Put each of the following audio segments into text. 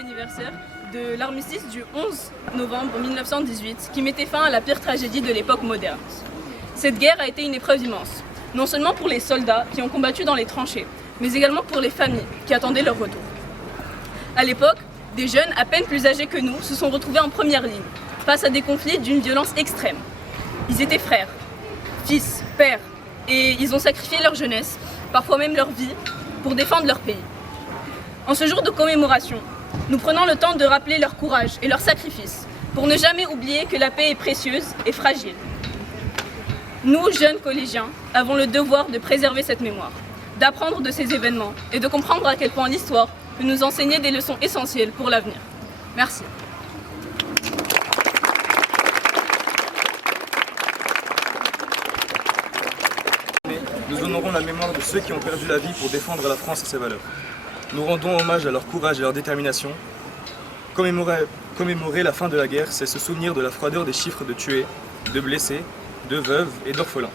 anniversaire de l'armistice du 11 novembre 1918 qui mettait fin à la pire tragédie de l'époque moderne. Cette guerre a été une épreuve immense, non seulement pour les soldats qui ont combattu dans les tranchées, mais également pour les familles qui attendaient leur retour. À l'époque, des jeunes à peine plus âgés que nous se sont retrouvés en première ligne, face à des conflits d'une violence extrême. Ils étaient frères, fils, pères, et ils ont sacrifié leur jeunesse, parfois même leur vie, pour défendre leur pays. En ce jour de commémoration, nous prenons le temps de rappeler leur courage et leur sacrifice, pour ne jamais oublier que la paix est précieuse et fragile. Nous, jeunes collégiens, avons le devoir de préserver cette mémoire, d'apprendre de ces événements et de comprendre à quel point l'histoire peut nous enseigner des leçons essentielles pour l'avenir. Merci. Nous honorons la mémoire de ceux qui ont perdu la vie pour défendre la France et ses valeurs. Nous rendons hommage à leur courage et leur détermination. Commémorer la fin de la guerre, c'est se souvenir de la froideur des chiffres de tués, de blessés, de veuves et d'orphelins.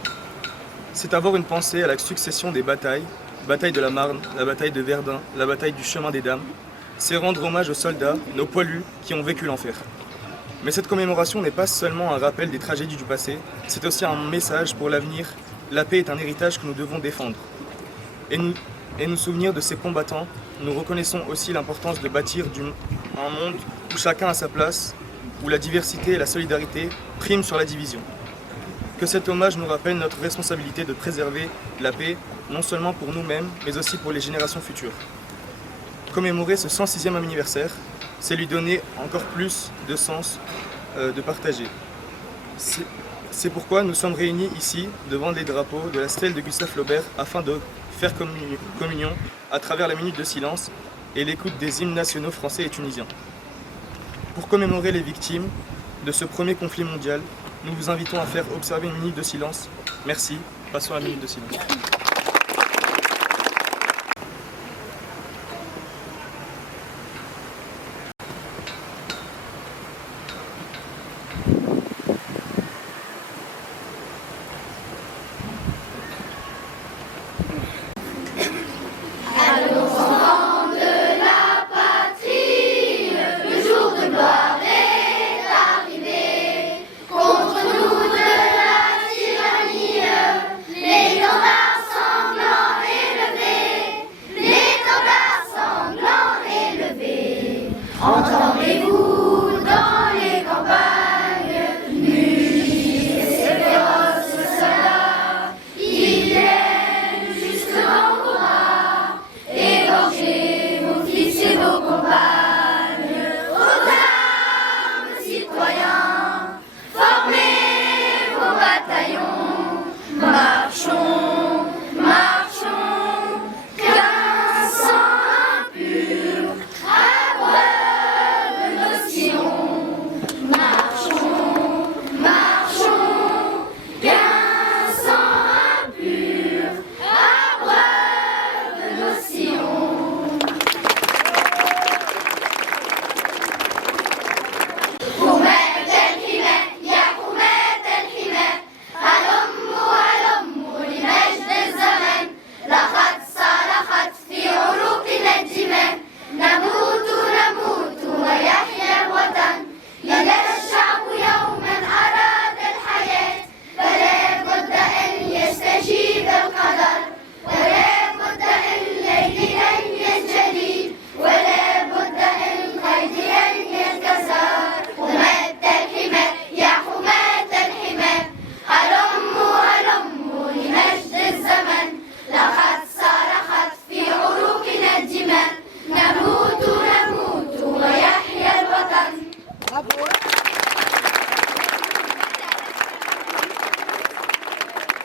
C'est avoir une pensée à la succession des batailles, bataille de la Marne, la bataille de Verdun, la bataille du Chemin des Dames. C'est rendre hommage aux soldats, nos poilus, qui ont vécu l'enfer. Mais cette commémoration n'est pas seulement un rappel des tragédies du passé, c'est aussi un message pour l'avenir. La paix est un héritage que nous devons défendre. Et nous souvenir de ces combattants, nous reconnaissons aussi l'importance de bâtir un monde où chacun a sa place, où la diversité et la solidarité priment sur la division. Que cet hommage nous rappelle notre responsabilité de préserver la paix, non seulement pour nous-mêmes, mais aussi pour les générations futures. Commémorer ce 106e anniversaire, c'est lui donner encore plus de sens, de partager. C'est pourquoi nous sommes réunis ici, devant les drapeaux de la stèle de Gustave Flaubert, afin de faire communion à travers la minute de silence et l'écoute des hymnes nationaux français et tunisiens. Pour commémorer les victimes de ce premier conflit mondial, nous vous invitons à faire observer une minute de silence. Merci. Passons à la minute de silence. Entendez-vous